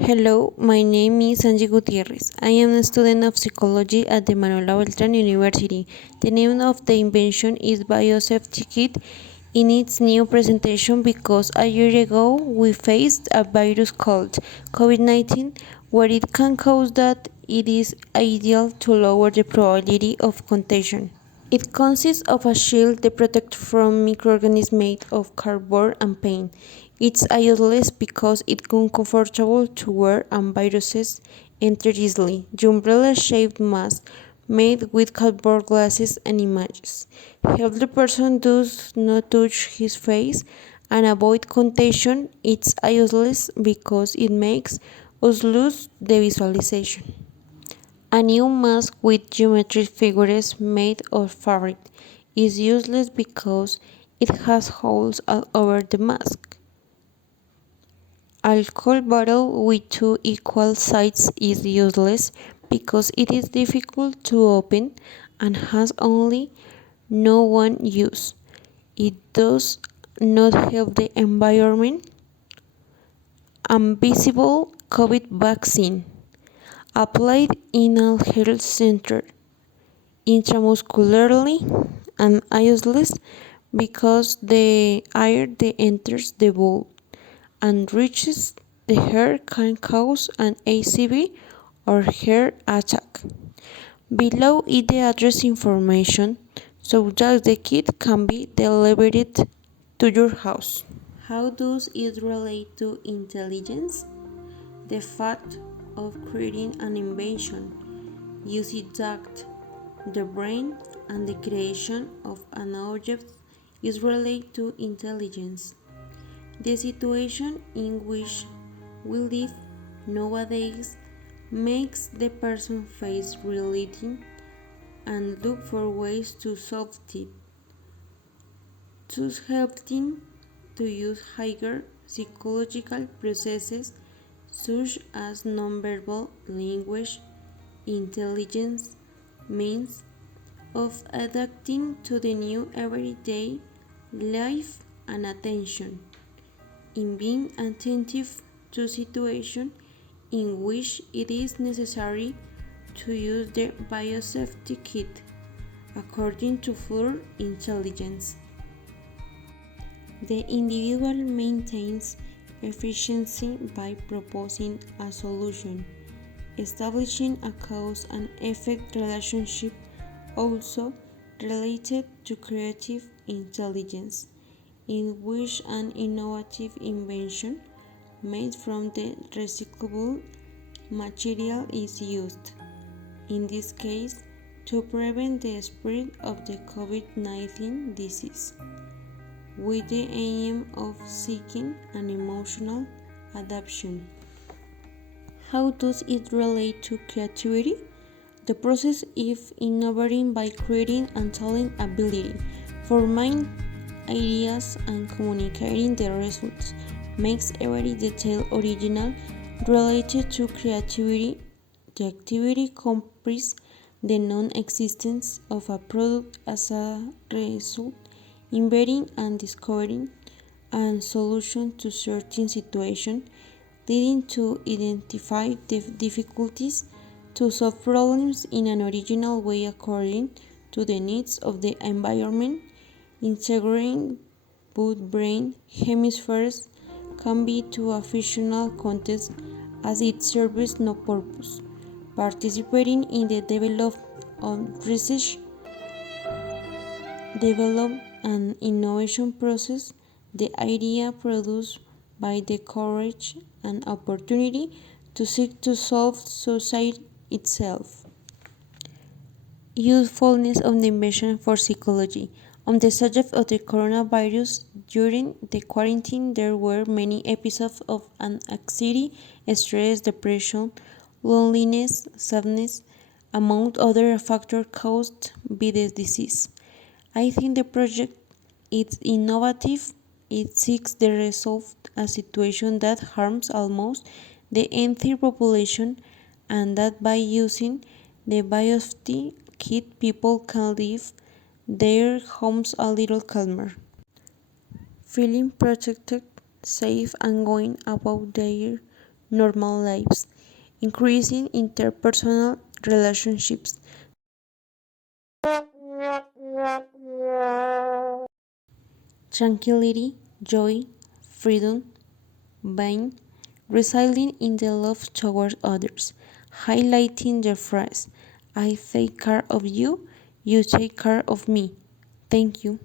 Hello, my name is Angie Gutierrez. I am a student of psychology at the Manuela Beltrán University. The name of the invention is BIOSAFETY KIT in its new presentation because a year ago we faced a virus called COVID-19 where it can cause that it is ideal to lower the probability of contagion. It consists of a shield that protects from microorganisms made of cardboard and paint. It's useless because it's uncomfortable to wear and viruses enter easily. The umbrella-shaped mask made with cardboard glasses and images helps the person does not touch his face and avoid contagion. It's useless because it makes us lose the visualization. A new mask with geometric figures made of fabric is useless because it has holes all over the mask. Alcohol bottle with two equal sides is useless because it is difficult to open and has only one use. It does not help the environment. Invisible COVID vaccine applied in a health center intramuscularly and useless because the air that enters the ball and reaches the hair can cause an ACV or hair attack. Below is the address information so that the kit can be delivered to your house. How does it relate to intelligence? The fact of creating an invention uses that the brain and the creation of an object is related to intelligence. The situation in which we live nowadays makes the person face reality and look for ways to solve it, thus helping to use higher psychological processes such as nonverbal language intelligence means of adapting to the new everyday life and attention in being attentive to situations in which it is necessary to use the biosafety kit according to full intelligence. The individual maintains efficiency by proposing a solution, establishing a cause and effect relationship also related to creative intelligence, in which an innovative invention made from the recyclable material is used, in this case, to prevent the spread of the COVID-19 disease, with the aim of seeking an emotional adaptation. How does it relate to creativity? The process is innovating by creating and telling ability, forming ideas and communicating the results, makes every detail original related to creativity. The activity comprises the non-existence of a product as a result, inventing and discovering a solution to certain situations, leading to identify the difficulties to solve problems in an original way according to the needs of the environment. Integrating both brain hemispheres can be to a fictional context as it serves no purpose. Participating in the development of research, development and innovation process, the idea produced by the courage and opportunity to seek to solve society itself. Usefulness of the invention for psychology. On the subject of the coronavirus, during the quarantine there were many episodes of anxiety, stress, depression, loneliness, sadness, among other factors caused by the disease. I think the project is innovative. It seeks to resolve a situation that harms almost the entire population, and that by using the biosafety kit people can leave their homes a little calmer, feeling protected, safe and going about their normal lives, increasing interpersonal relationships, tranquility, joy, freedom, being residing in the love towards others, highlighting the phrase, I take care of you, you take care of me. Thank you.